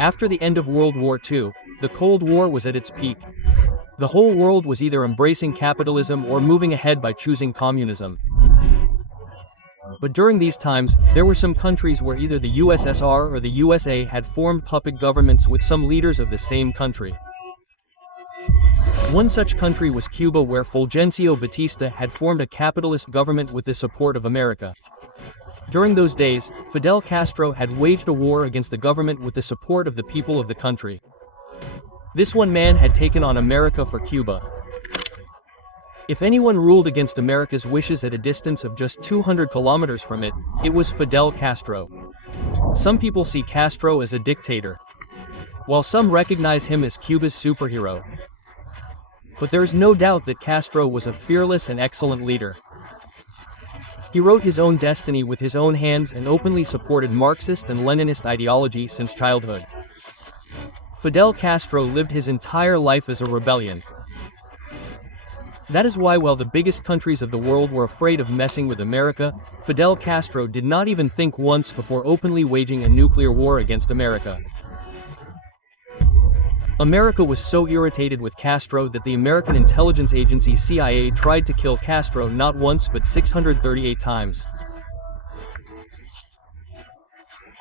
After the end of World War II, the Cold War was at its peak. The whole world was either embracing capitalism or moving ahead by choosing communism. But during these times, there were some countries where either the USSR or the USA had formed puppet governments with some leaders of the same country. One such country was Cuba, where Fulgencio Batista had formed a capitalist government with the support of America. During those days, Fidel Castro had waged a war against the government with the support of the people of the country. This one man had taken on America for Cuba. If anyone ruled against America's wishes at a distance of just 200 kilometers from it, it was Fidel Castro. Some people see Castro as a dictator, while some recognize him as Cuba's superhero. But there is no doubt that Castro was a fearless and excellent leader. He wrote his own destiny with his own hands and openly supported Marxist and Leninist ideology since childhood. Fidel Castro lived his entire life as a rebellion. That is why, while the biggest countries of the world were afraid of messing with America, Fidel Castro did not even think once before openly waging a nuclear war against America. America was so irritated with Castro that the American intelligence agency CIA tried to kill Castro not once but 638 times.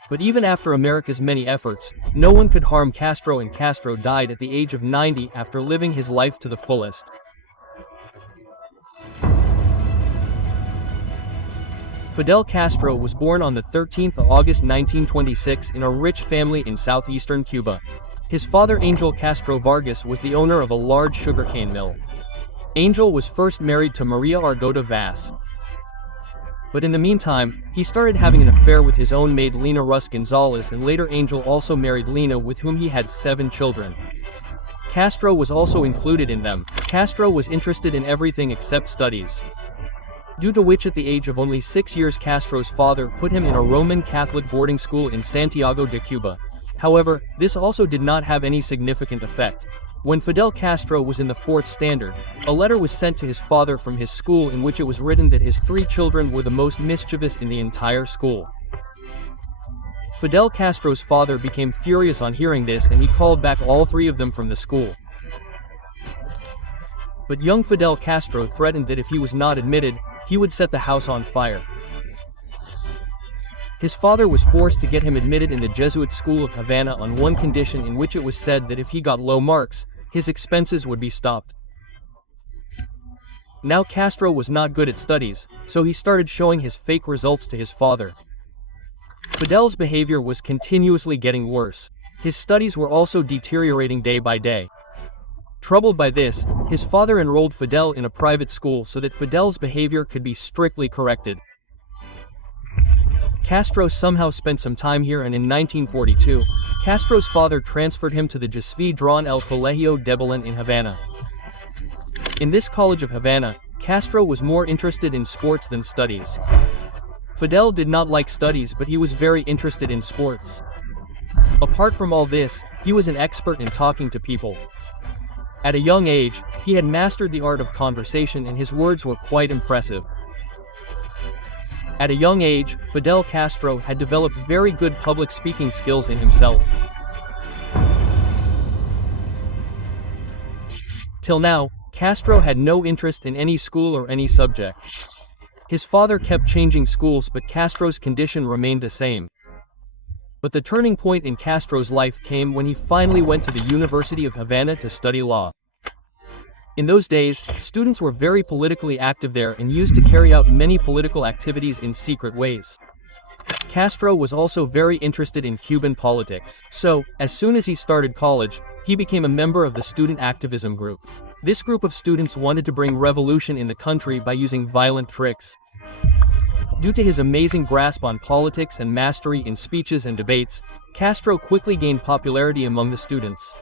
But even after America's many efforts, no one could harm Castro, and Castro died at the age of 90 after living his life to the fullest. Fidel Castro was born on the 13th of August 1926 in a rich family in southeastern Cuba. His father, Angel Castro Vargas, was the owner of a large sugarcane mill. Angel was first married to Maria Argota Vaz. But in the meantime, he started having an affair with his own maid Lena Russ Gonzalez, and later Angel also married Lena, with whom he had 7 children. Castro was also included in them. Castro was interested in everything except studies, due to which at the age of only 6 years Castro's father put him in a Roman Catholic boarding school in Santiago de Cuba. However, this also did not have any significant effect. When Fidel Castro was in the 4th standard, a letter was sent to his father from his school in which it was written that his 3 children were the most mischievous in the entire school. Fidel Castro's father became furious on hearing this, and he called back all 3 of them from the school. But young Fidel Castro threatened that if he was not admitted, he would set the house on fire. His father was forced to get him admitted in the Jesuit school of Havana on one condition, in which it was said that if he got low marks, his expenses would be stopped. Now Castro was not good at studies, so he started showing his fake results to his father. Fidel's behavior was continuously getting worse. His studies were also deteriorating day by day. Troubled by this, his father enrolled Fidel in a private school so that Fidel's behavior could be strictly corrected. Castro somehow spent some time here, and in 1942, Castro's father transferred him to the Jesuit El Colegio de Belén in Havana. In this college of Havana, Castro was more interested in sports than studies. Fidel did not like studies, but he was very interested in sports. Apart from all this, he was an expert in talking to people. At a young age, he had mastered the art of conversation, and his words were quite impressive. At a young age, Fidel Castro had developed very good public speaking skills in himself. Till now, Castro had no interest in any school or any subject. His father kept changing schools, but Castro's condition remained the same. But the turning point in Castro's life came when he finally went to the University of Havana to study law. In those days, students were very politically active there and used to carry out many political activities in secret ways. Castro was also very interested in Cuban politics. So, as soon as he started college, he became a member of the student activism group. This group of students wanted to bring revolution in the country by using violent tricks. Due to his amazing grasp on politics and mastery in speeches and debates, Castro quickly gained popularity among the students.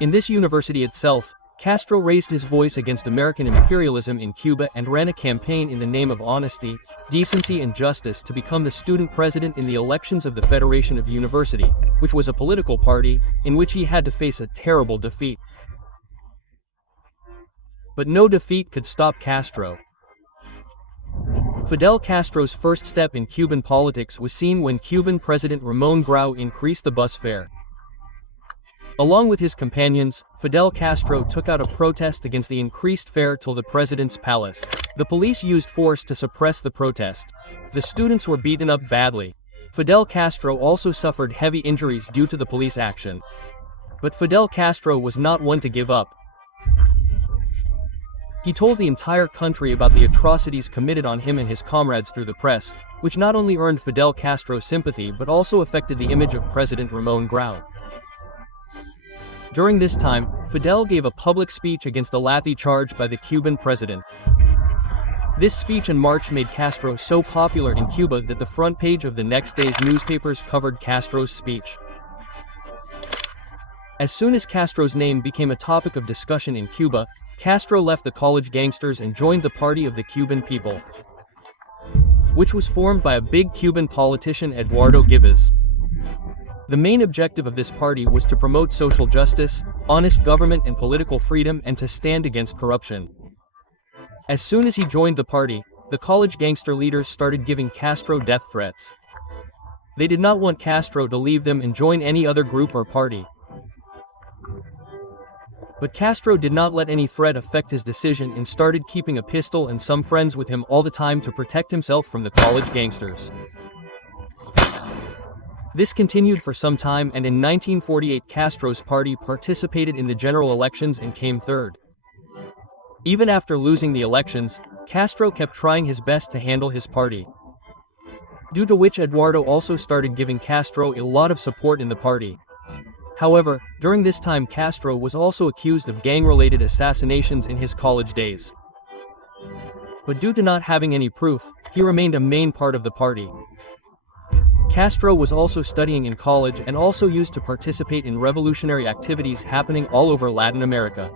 In this university itself, Castro raised his voice against American imperialism in Cuba and ran a campaign in the name of honesty, decency, and justice to become the student president in the elections of the Federation of University, which was a political party, in which he had to face a terrible defeat. But no defeat could stop Castro. Fidel Castro's first step in Cuban politics was seen when Cuban President Ramón Grau increased the bus fare. Along with his companions, Fidel Castro took out a protest against the increased fare to the president's palace. The police used force to suppress the protest. The students were beaten up badly. Fidel Castro also suffered heavy injuries due to the police action. But Fidel Castro was not one to give up. He told the entire country about the atrocities committed on him and his comrades through the press, which not only earned Fidel Castro sympathy but also affected the image of President Ramón Grau. During this time, Fidel gave a public speech against the lathi charge by the Cuban president. This speech and march made Castro so popular in Cuba that the front page of the next day's newspapers covered Castro's speech. As soon as Castro's name became a topic of discussion in Cuba, Castro left the college gangsters and joined the Party of the Cuban People, which was formed by a big Cuban politician Eduardo Givas. The main objective of this party was to promote social justice, honest government and political freedom, and to stand against corruption. As soon as he joined the party, the college gangster leaders started giving Castro death threats. They did not want Castro to leave them and join any other group or party. But Castro did not let any threat affect his decision and started keeping a pistol and some friends with him all the time to protect himself from the college gangsters. This continued for some time, and in 1948 Castro's party participated in the general elections and came third. Even after losing the elections, Castro kept trying his best to handle his party, due to which Eduardo also started giving Castro a lot of support in the party. However, during this time Castro was also accused of gang-related assassinations in his college days. But due to not having any proof, he remained a main part of the party. Castro was also studying in college and also used to participate in revolutionary activities happening all over Latin America.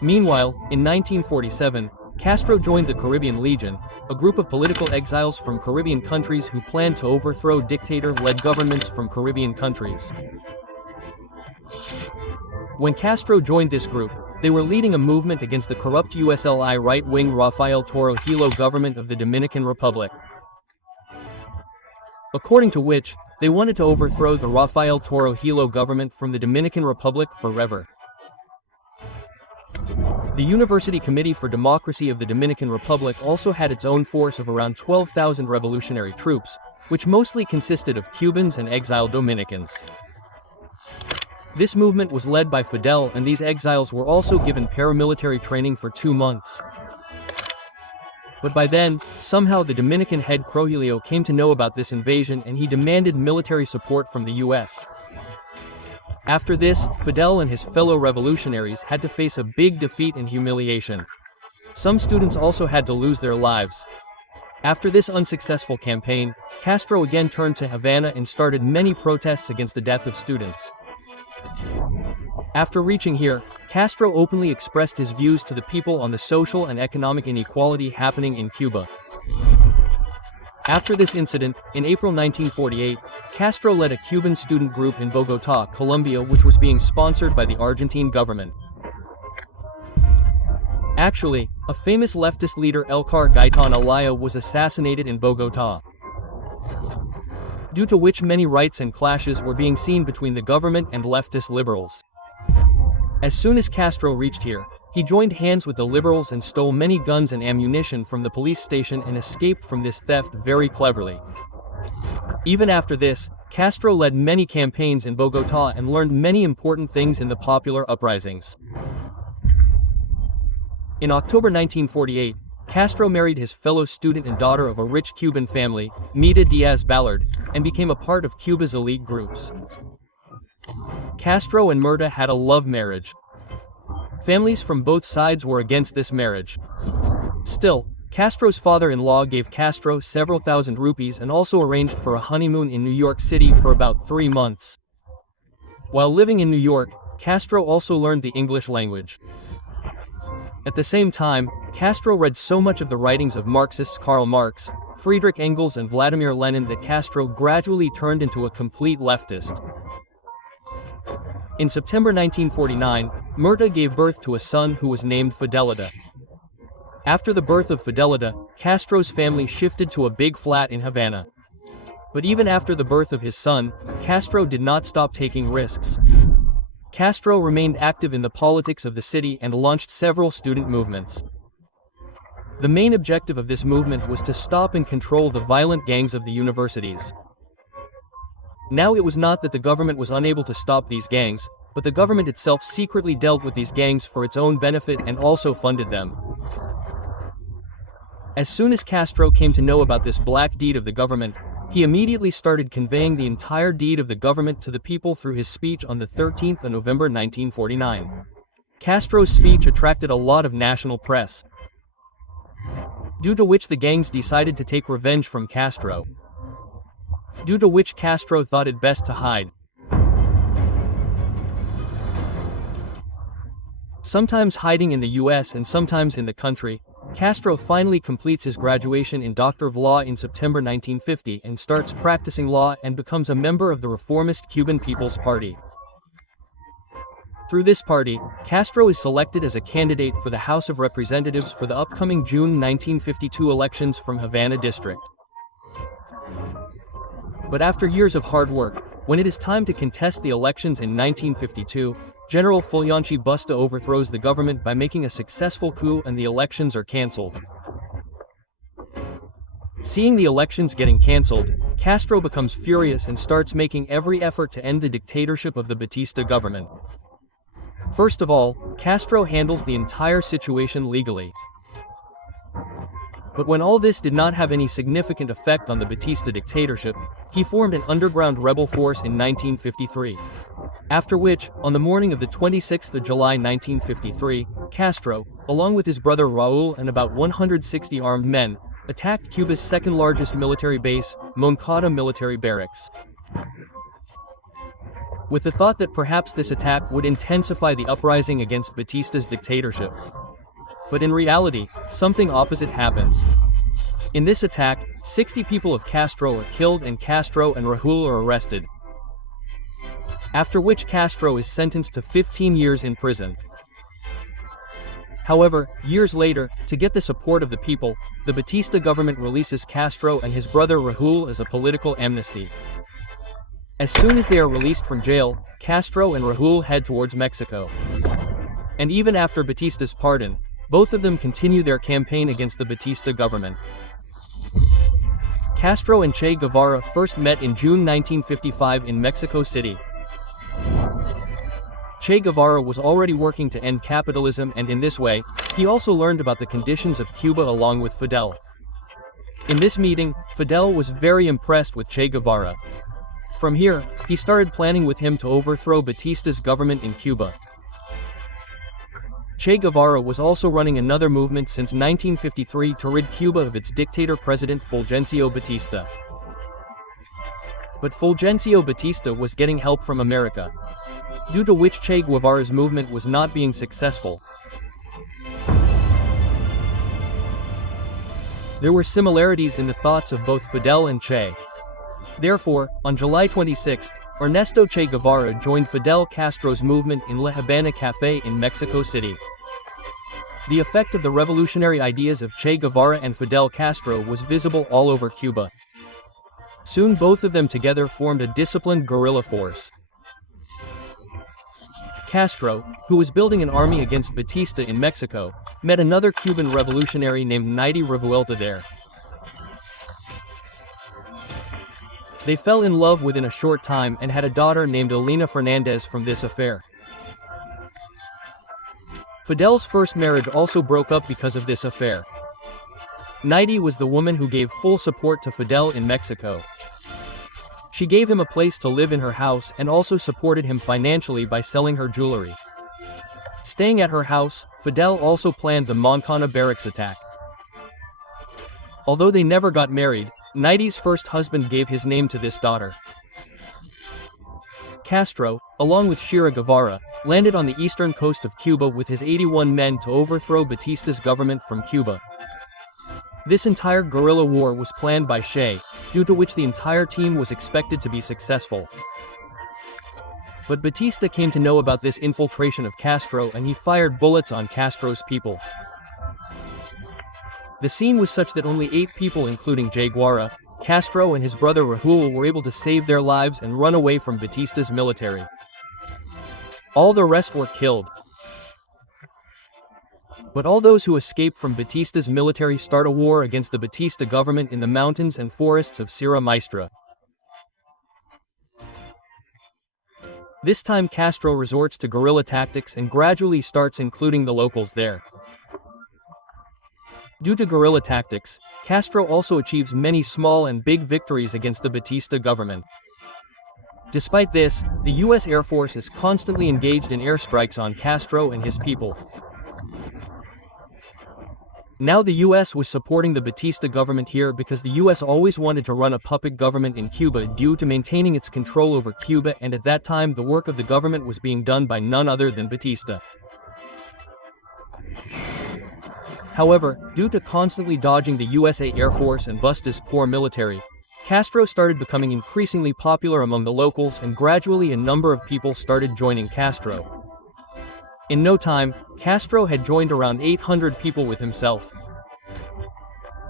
Meanwhile, in 1947, Castro joined the Caribbean Legion, a group of political exiles from Caribbean countries who planned to overthrow dictator-led governments from Caribbean countries. When Castro joined this group, they were leading a movement against the corrupt USLI right-wing Rafael Trujillo government of the Dominican Republic, according to which, they wanted to overthrow the Rafael Trujillo government from the Dominican Republic forever. The University Committee for Democracy of the Dominican Republic also had its own force of around 12,000 revolutionary troops, which mostly consisted of Cubans and exiled Dominicans. This movement was led by Fidel, and these exiles were also given paramilitary training for 2 months. But by then, somehow the Dominican head Trujillo came to know about this invasion and he demanded military support from the US. After this, Fidel and his fellow revolutionaries had to face a big defeat and humiliation. Some students also had to lose their lives. After this unsuccessful campaign, Castro again turned to Havana and started many protests against the death of students. After reaching here, Castro openly expressed his views to the people on the social and economic inequality happening in Cuba. After this incident, in April 1948, Castro led a Cuban student group in Bogotá, Colombia, which was being sponsored by the Argentine government. Actually, a famous leftist leader Elcar Gaitan Alaya was assassinated in Bogotá, due to which many riots and clashes were being seen between the government and leftist liberals. As soon as Castro reached here, he joined hands with the liberals and stole many guns and ammunition from the police station and escaped from this theft very cleverly. Even after this, Castro led many campaigns in Bogotá and learned many important things in the popular uprisings. In October 1948, Castro married his fellow student and daughter of a rich Cuban family, Mita Diaz Ballard, and became a part of Cuba's elite groups. Castro and Mirta had a love marriage. Families from both sides were against this marriage. Still, Castro's father-in-law gave Castro several thousand rupees and also arranged for a honeymoon in New York City for about 3 months. While living in New York, Castro also learned the English language. At the same time, Castro read so much of the writings of Marxists Karl Marx, Friedrich Engels and Vladimir Lenin that Castro gradually turned into a complete leftist. In September 1949, Mirta gave birth to a son who was named Fidelita. After the birth of Fidelita, Castro's family shifted to a big flat in Havana. But even after the birth of his son, Castro did not stop taking risks. Castro remained active in the politics of the city and launched several student movements. The main objective of this movement was to stop and control the violent gangs of the universities. Now it was not that the government was unable to stop these gangs, but the government itself secretly dealt with these gangs for its own benefit and also funded them. As soon as Castro came to know about this black deed of the government, he immediately started conveying the entire deed of the government to the people through his speech on the 13th of November 1949. Castro's speech attracted a lot of national press, due to which the gangs decided to take revenge from Castro, due to which Castro thought it best to hide. Sometimes hiding in the US and sometimes in the country, Castro finally completes his graduation in Doctor of Law in September 1950 and starts practicing law and becomes a member of the reformist Cuban People's Party. Through this party, Castro is selected as a candidate for the House of Representatives for the upcoming June 1952 elections from Havana District. But after years of hard work, when it is time to contest the elections in 1952, General Fulgencio Batista overthrows the government by making a successful coup and the elections are cancelled. Seeing the elections getting cancelled, Castro becomes furious and starts making every effort to end the dictatorship of the Batista government. First of all, Castro handles the entire situation legally. But when all this did not have any significant effect on the Batista dictatorship, he formed an underground rebel force in 1953. After which, on the morning of the 26th of July 1953, Castro, along with his brother Raul and about 160 armed men, attacked Cuba's second-largest military base, Moncada Military Barracks, with the thought that perhaps this attack would intensify the uprising against Batista's dictatorship. But in reality, something opposite happens. In this attack, 60 people of Castro are killed and Castro and Raul are arrested, after which Castro is sentenced to 15 years in prison. However, years later, to get the support of the people, the Batista government releases Castro and his brother Raul as a political amnesty. As soon as they are released from jail, Castro and Raul head towards Mexico. And even after Batista's pardon, both of them continue their campaign against the Batista government. Castro and Che Guevara first met in June 1955 in Mexico City. Che Guevara was already working to end capitalism, and in this way, he also learned about the conditions of Cuba along with Fidel. In this meeting, Fidel was very impressed with Che Guevara. From here, he started planning with him to overthrow Batista's government in Cuba. Che Guevara was also running another movement since 1953 to rid Cuba of its dictator President Fulgencio Batista. But Fulgencio Batista was getting help from America, due to which Che Guevara's movement was not being successful. There were similarities in the thoughts of both Fidel and Che. Therefore, on July 26, Ernesto Che Guevara joined Fidel Castro's movement in La Habana Café in Mexico City. The effect of the revolutionary ideas of Che Guevara and Fidel Castro was visible all over Cuba. Soon both of them together formed a disciplined guerrilla force. Castro, who was building an army against Batista in Mexico, met another Cuban revolutionary named Naidi Revuelta there. They fell in love within a short time and had a daughter named Elena Fernandez from this affair. Fidel's first marriage also broke up because of this affair. Naidi was the woman who gave full support to Fidel in Mexico. She gave him a place to live in her house and also supported him financially by selling her jewelry. Staying at her house, Fidel also planned the Moncada Barracks attack. Although they never got married, Naidi's first husband gave his name to this daughter. Castro, along with Che Guevara, landed on the eastern coast of Cuba with his 81 men to overthrow Batista's government from Cuba. This entire guerrilla war was planned by Che, due to which the entire team was expected to be successful. But Batista came to know about this infiltration of Castro and he fired bullets on Castro's people. The scene was such that only 8 people, including Che Guevara, Castro and his brother Raúl, were able to save their lives and run away from Batista's military. All the rest were killed. But all those who escaped from Batista's military start a war against the Batista government in the mountains and forests of Sierra Maestra. This time Castro resorts to guerrilla tactics and gradually starts including the locals there. Due to guerrilla tactics, Castro also achieves many small and big victories against the Batista government. Despite this, the U.S. Air Force is constantly engaged in airstrikes on Castro and his people. Now the U.S. was supporting the Batista government here because the U.S. always wanted to run a puppet government in Cuba due to maintaining its control over Cuba, and at that time the work of the government was being done by none other than Batista. However, due to constantly dodging the USA Air Force and Batista's poor military, Castro started becoming increasingly popular among the locals, and gradually a number of people started joining Castro. In no time, Castro had joined around 800 people with himself.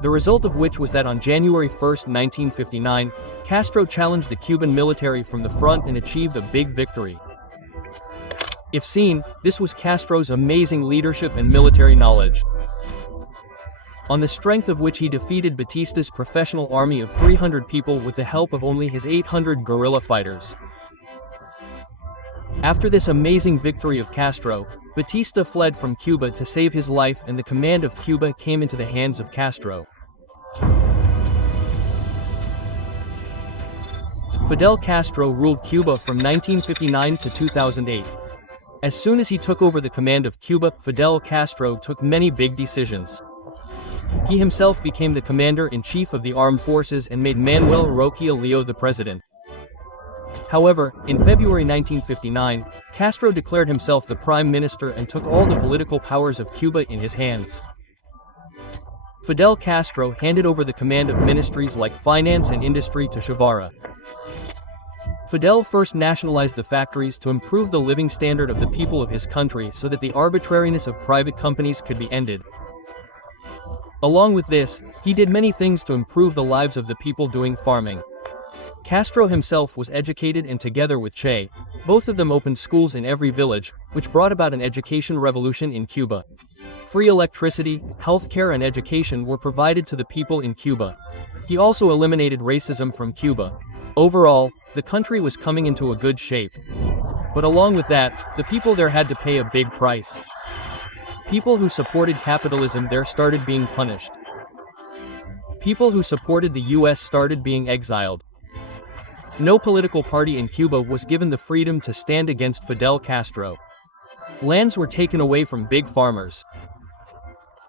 The result of which was that on January 1, 1959, Castro challenged the Cuban military from the front and achieved a big victory. If seen, this was Castro's amazing leadership and military knowledge, on the strength of which he defeated Batista's professional army of 300 people with the help of only his 800 guerrilla fighters. After this amazing victory of Castro, Batista fled from Cuba to save his life, and the command of Cuba came into the hands of Castro. Fidel Castro ruled Cuba from 1959 to 2008. As soon as he took over the command of Cuba, Fidel Castro took many big decisions. He himself became the commander-in-chief of the armed forces and made Manuel Roque Leo the president. However, in February 1959, Castro declared himself the prime minister and took all the political powers of Cuba in his hands. Fidel Castro handed over the command of ministries like finance and industry to Guevara. Fidel first nationalized the factories to improve the living standard of the people of his country so that the arbitrariness of private companies could be ended. Along with this, he did many things to improve the lives of the people doing farming. Castro himself was educated, and together with Che, both of them opened schools in every village, which brought about an education revolution in Cuba. Free electricity, healthcare and education were provided to the people in Cuba. He also eliminated racism from Cuba. Overall, the country was coming into a good shape. But along with that, the people there had to pay a big price. People who supported capitalism there started being punished. People who supported the U.S. started being exiled. No political party in Cuba was given the freedom to stand against Fidel Castro. Lands were taken away from big farmers.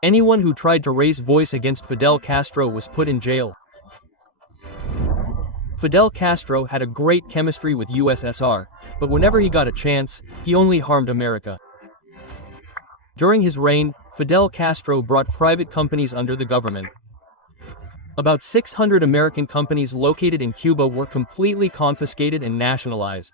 Anyone who tried to raise voice against Fidel Castro was put in jail. Fidel Castro had a great chemistry with USSR, but whenever he got a chance, he only harmed America. During his reign, Fidel Castro brought private companies under the government. About 600 American companies located in Cuba were completely confiscated and nationalized.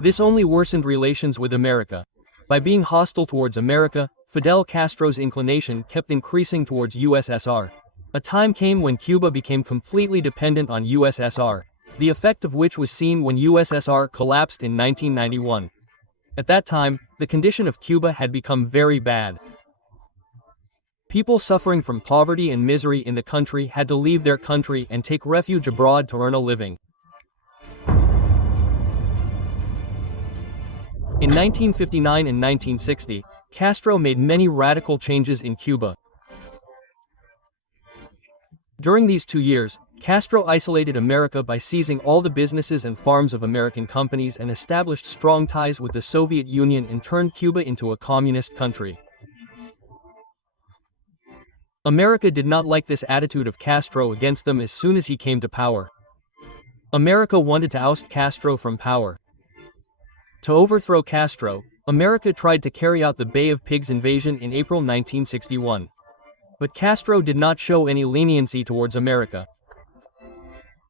This only worsened relations with America. By being hostile towards America, Fidel Castro's inclination kept increasing towards USSR. A time came when Cuba became completely dependent on USSR, the effect of which was seen when USSR collapsed in 1991. At that time, the condition of Cuba had become very bad. People suffering from poverty and misery in the country had to leave their country and take refuge abroad to earn a living. In 1959 and 1960, Castro made many radical changes in Cuba. During these 2 years, Castro isolated America by seizing all the businesses and farms of American companies and established strong ties with the Soviet Union and turned Cuba into a communist country. America did not like this attitude of Castro against them as soon as he came to power. America wanted to oust Castro from power. To overthrow Castro, America tried to carry out the Bay of Pigs invasion in April 1961. But Castro did not show any leniency towards America.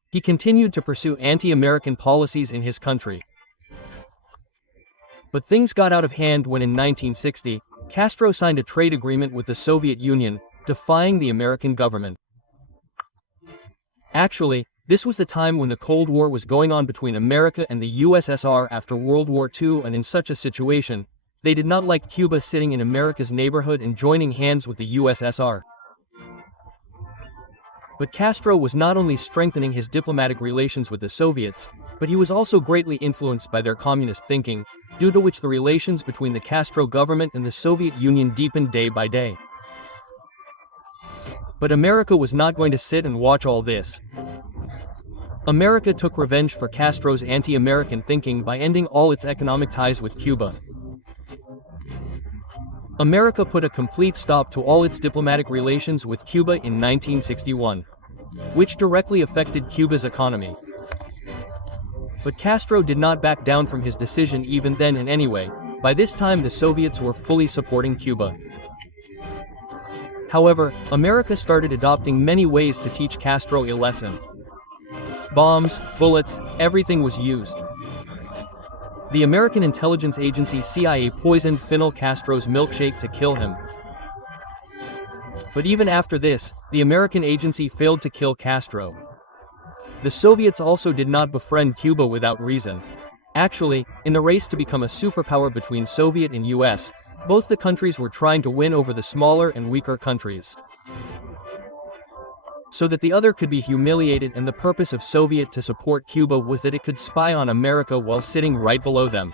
He continued to pursue anti-American policies in his country. But things got out of hand when in 1960, Castro signed a trade agreement with the Soviet Union, defying the American government. Actually, this was the time when the Cold War was going on between America and the USSR after World War II, and in such a situation, they did not like Cuba sitting in America's neighborhood and joining hands with the USSR. But Castro was not only strengthening his diplomatic relations with the Soviets, but he was also greatly influenced by their communist thinking, due to which the relations between the Castro government and the Soviet Union deepened day by day. But America was not going to sit and watch all this. America took revenge for Castro's anti-American thinking by ending all its economic ties with Cuba. America put a complete stop to all its diplomatic relations with Cuba in 1961, which directly affected Cuba's economy. But Castro did not back down from his decision even then, and anyway, by this time the Soviets were fully supporting Cuba. However, America started adopting many ways to teach Castro a lesson. Bombs, bullets, everything was used. The American intelligence agency CIA poisoned Fidel Castro's milkshake to kill him. But even after this, the American agency failed to kill Castro. The Soviets also did not befriend Cuba without reason. Actually, in the race to become a superpower between Soviet and US, both the countries were trying to win over the smaller and weaker countries, so that the other could be humiliated, and the purpose of Soviet to support Cuba was that it could spy on America while sitting right below them.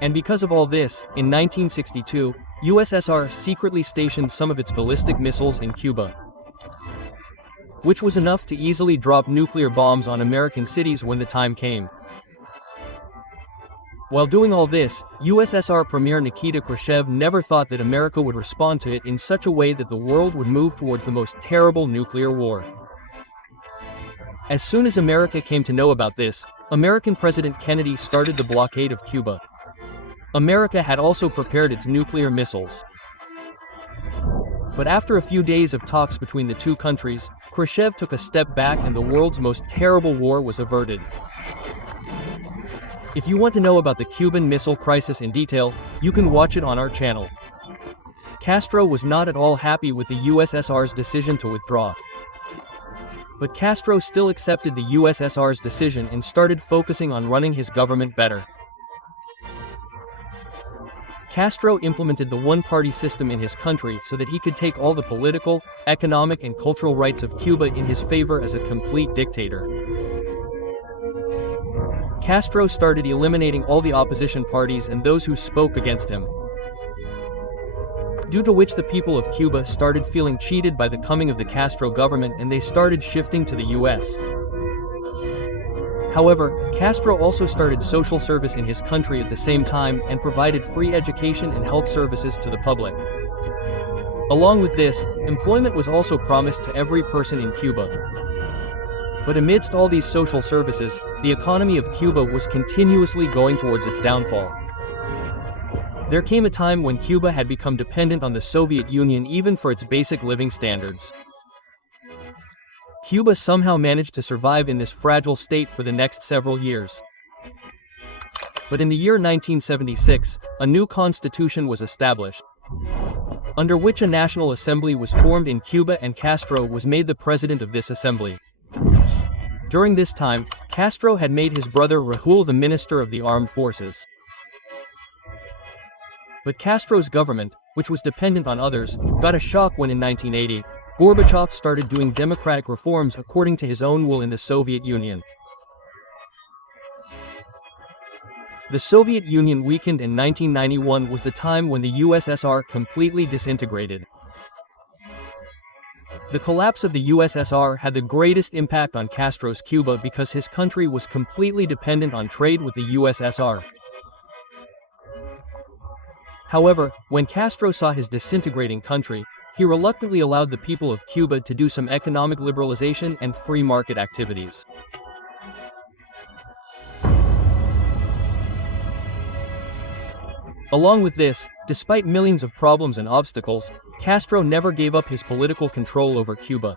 And because of all this, in 1962, USSR secretly stationed some of its ballistic missiles in Cuba, which was enough to easily drop nuclear bombs on American cities when the time came. While doing all this, USSR Premier Nikita Khrushchev never thought that America would respond to it in such a way that the world would move towards the most terrible nuclear war. As soon as America came to know about this, American President Kennedy started the blockade of Cuba. America had also prepared its nuclear missiles. But after a few days of talks between the two countries, Khrushchev took a step back and the world's most terrible war was averted. If you want to know about the Cuban Missile Crisis in detail, you can watch it on our channel. Castro was not at all happy with the USSR's decision to withdraw. But Castro still accepted the USSR's decision and started focusing on running his government better. Castro implemented the one-party system in his country so that he could take all the political, economic, and cultural rights of Cuba in his favor as a complete dictator. Castro started eliminating all the opposition parties and those who spoke against him, due to which the people of Cuba started feeling cheated by the coming of the Castro government, and they started shifting to the US. However, Castro also started social service in his country at the same time and provided free education and health services to the public. Along with this, employment was also promised to every person in Cuba. But amidst all these social services, the economy of Cuba was continuously going towards its downfall. There came a time when Cuba had become dependent on the Soviet Union even for its basic living standards. Cuba somehow managed to survive in this fragile state for the next several years. But in the year 1976, a new constitution was established, under which a national assembly was formed in Cuba, and Castro was made the president of this assembly. During this time, Castro had made his brother Raúl the minister of the armed forces. But Castro's government, which was dependent on others, got a shock when in 1980, Gorbachev started doing democratic reforms according to his own will in the Soviet Union. The Soviet Union weakened, and 1991 was the time when the USSR completely disintegrated. The collapse of the USSR had the greatest impact on Castro's Cuba because his country was completely dependent on trade with the USSR. However, when Castro saw his disintegrating country, he reluctantly allowed the people of Cuba to do some economic liberalization and free market activities. Along with this, despite millions of problems and obstacles, Castro never gave up his political control over Cuba.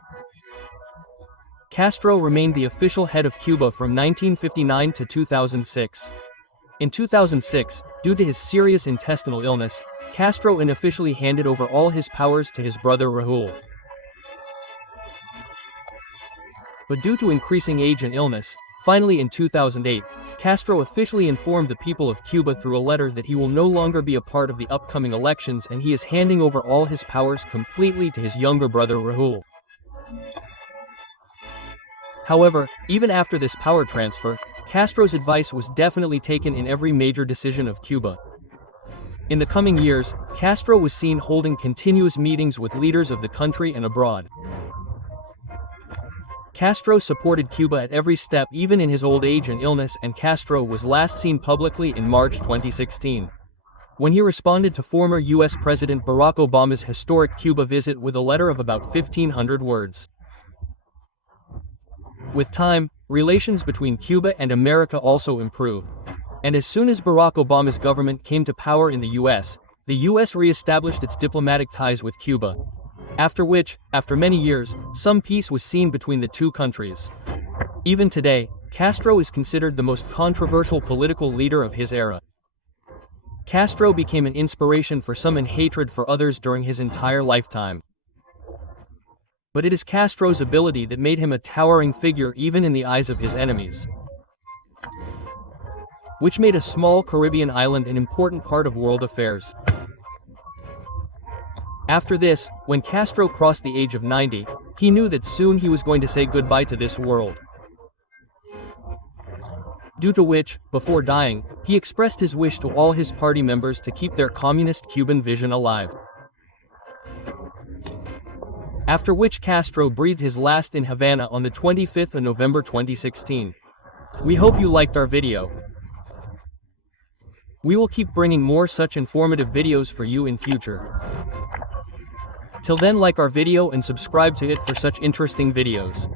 Castro remained the official head of Cuba from 1959 to 2006. In 2006, due to his serious intestinal illness, Castro unofficially handed over all his powers to his brother Raúl. But due to increasing age and illness, finally in 2008, Castro officially informed the people of Cuba through a letter that he will no longer be a part of the upcoming elections and he is handing over all his powers completely to his younger brother Raúl. However, even after this power transfer, Castro's advice was definitely taken in every major decision of Cuba. In the coming years, Castro was seen holding continuous meetings with leaders of the country and abroad. Castro supported Cuba at every step even in his old age and illness, and Castro was last seen publicly in March 2016, when he responded to former US President Barack Obama's historic Cuba visit with a letter of about 1,500 words. With time, relations between Cuba and America also improved. And as soon as Barack Obama's government came to power in the US re-established its diplomatic ties with Cuba. After which, after many years, some peace was seen between the two countries. Even today, Castro is considered the most controversial political leader of his era. Castro became an inspiration for some and hatred for others during his entire lifetime. But it is Castro's ability that made him a towering figure even in the eyes of his enemies, which made a small Caribbean island an important part of world affairs. After this, when Castro crossed the age of 90, he knew that soon he was going to say goodbye to this world. Due to which, before dying, he expressed his wish to all his party members to keep their communist Cuban vision alive. After which Castro breathed his last in Havana on the 25th of November 2016. We hope you liked our video. We will keep bringing more such informative videos for you in future. Till then, like our video and subscribe to it for such interesting videos.